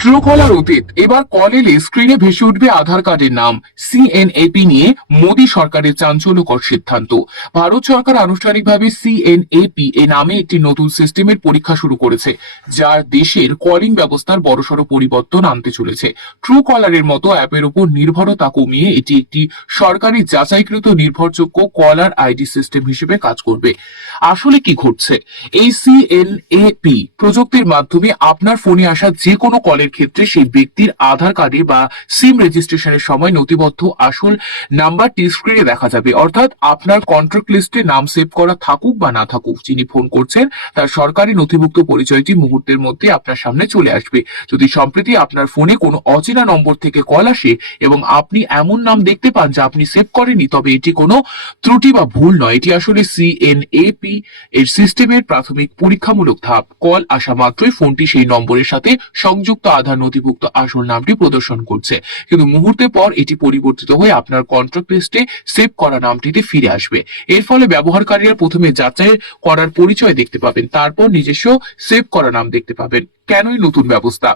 True কলার অতীত। এবার call এলে স্ক্রিনে ভেসে উঠবে আধার কার্ডের নাম। সিএনএপি নিয়ে মোদী সরকারের চাঞ্চল্যকর সিদ্ধান্ত। ভারত সরকার আনুষ্ঠানিকভাবে সিএনএপি এ নামে একটি নতুন সিস্টেমের পরীক্ষা শুরু করেছে যার দেশের কলিং ব্যবস্থার বড়সড় পরিবর্তন আনতে চলেছে। ট্রু কলারের মতো অ্যাপের উপর নির্ভরতা কমিয়ে এটি একটি সরকারি যাচাইকৃত নির্ভরযোগ্য কলার আইডি সিস্টেম হিসেবে কাজ করবে। আসলে কি ঘটছে? এই সিএনএপি প্রযুক্তির মাধ্যমে আপনার ফোনে আসা যে কোনো কলের ক্ষেত্রে সেই ব্যক্তির আধার কার্ডে বা সিম রেজিস্ট্রেশনের সময় নথিবদ্ধ আসল নাম্বারটি স্ক্রিনে দেখা যাবে। অর্থাৎ আপনার কন্ট্রাক্ট লিস্টে নাম সেভ করা থাকুক বা না থাকুক যিনি ফোন করছেন, তার সরকারি নথিভুক্ত পরিচয়টি মুহূর্তের মধ্যে আপনার সামনে চলে আসবে। যদি সম্প্রতি আপনার ফোনে কোনো অচেনা নম্বর থেকে কল আসে এবং আপনি এমন নাম দেখতে পান যা আপনি সেভ করেনি তবে এটি কোনো ত্রুটি বা ভুল নয়। এটি আসলে সিএনএপি এর সিস্টেমের প্রাথমিক পরীক্ষামূলক ধাপ। কল আসা মাত্রই ফোনটি সেই নম্বরের সাথে সংযুক্ত আধার নথিভুক্ত আসল নামটি প্রদর্শন করছে। কিন্তু মুহূর্তে পর এটি পরিবর্তিত হয়ে আপনার কন্ট্রাক্ট লিস্টে সেভ করা নামটিতে ফিরে আসবে। এর ফলে ব্যবহারকারীরা প্রথমে যাচাই করার পরিচয় দেখতে পাবেন, তারপর নিজস্ব সেভ করা নাম দেখতে পাবেন। কেনই নতুন ব্যবস্থা?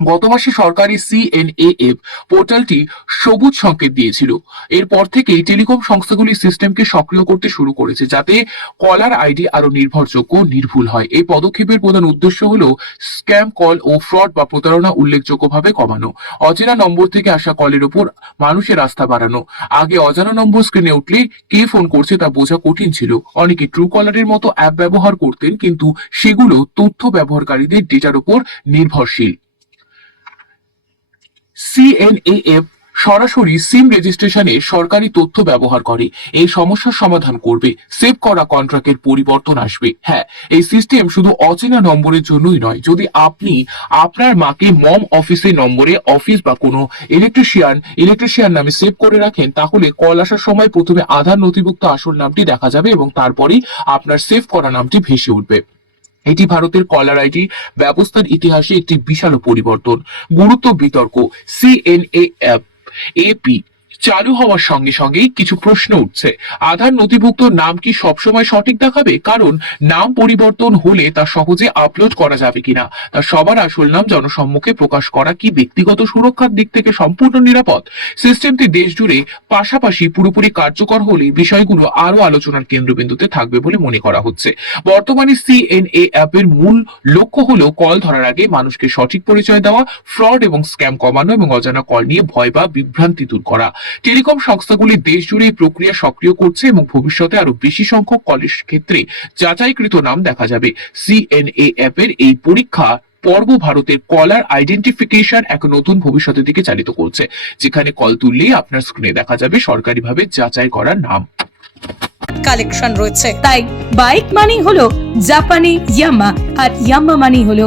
গত মাসে সরকারি সিএনএএফ পোর্টালটি সবুজ সংকেত দিয়েছিল। এরপর থেকেই টেলিকম সংস্থাগুলি সিস্টেমকে সক্রিয় করতে শুরু করেছে যাতে কলার আইডি আরও নির্ভরযোগ্য নির্ভুল হয়। এই পদক্ষেপের প্রধান উদ্দেশ্য হলো স্ক্যাম, কল ও ফ্রড বা প্রতারণা উল্লেখযোগ্যভাবে কমানো। অচেনা নম্বর থেকে আসা কলের উপর মানুষের আস্থা বাড়ানো। আগে অজানা নম্বর স্ক্রিনে উঠলে কে ফোন করছে তা বোঝা কঠিন ছিল। অনেকে ট্রু কলারের মতো অ্যাপ ব্যবহার করতেন, কিন্তু সেগুলো তথ্য ব্যবহারকারীদের ডেটার উপর নির্ভরশীল। সিএনএএফ সরাসরি সিম রেজিস্ট্রেশনে সরকারি তথ্য ব্যবহার করে। এই সমস্যার সমাধান করবে। সেভ করা কন্ট্রাক্টের পরিবর্তন আসবে। হ্যাঁ এই সিস্টেম শুধু অচেনা নম্বরের জন্যই নয়। যদি আপনি আপনার মাকে মম অফিসের নম্বরে অফিস বা কোনো ইলেকট্রিশিয়ান ইলেকট্রিশিয়ান নামে সেভ করে রাখেন, তাহলে কল আসার সময় প্রথমে আধার নথিভুক্ত আসল নামটি দেখা যাবে এবং তারপরেই আপনার সেভ করা নামটি ভেসে উঠবে। এটি ভারতের কলার আইডি ব্যবস্থার ইতিহাসে একটি বিশাল পরিবর্তন। গুরুত্ব বিতর্ক সিএনএ এপি চালু হওয়ার সঙ্গে সঙ্গেই কিছু প্রশ্ন উঠছে। আধার নথিভুক্ত নাম কি সবসময় সঠিক দেখাবে? কারণ নাম পরিবর্তন হলে তা সহজে আপলোড করা যাবে কিনা? তা সবার আসল নাম জনসম্মুখে প্রকাশ করা কি ব্যক্তিগত সুরক্ষার দিক থেকে সম্পূর্ণ নিরাপদ? সিস্টেমটি দেশ জুড়ে পাশাপাশি পুরোপুরি কার্যকর হলে বিষয়গুলো আরও আলোচনার কেন্দ্রবিন্দুতে থাকবে বলে মনে করা হচ্ছে। বর্তমানে সিএনএ অ্যাপের মূল লক্ষ্য হলো কল ধরার আগে মানুষকে সঠিক পরিচয় দেওয়া, ফ্রড এবং স্ক্যাম কমানো এবং অজানা কল নিয়ে ভয় বা বিভ্রান্তি দূর করা। টেলিকম সংস্থাগুলি দেশ জুড়ে এই প্রক্রিয়া সক্রিয় করছে এবং ভবিষ্যতে আরও বেশি সংখ্যক কলের ক্ষেত্রে যাচাইকৃত নাম দেখা যাবে। সিএনএ অ্যাপের এই পরীক্ষা পর্ব ভারতের কলার আইডেন্টিফিকেশন এক নতুন ভবিষ্যতের দিকে চালিত করছে, যেখানে কল তুললেই আপনার স্ক্রিনে দেখা যাবে সরকারিভাবে যাচাই করা নাম। কালেকশন রয়েছে। তাই বাইক মানি হলো জাপানি ইয়ামা আর ইয়ামা মানি হলো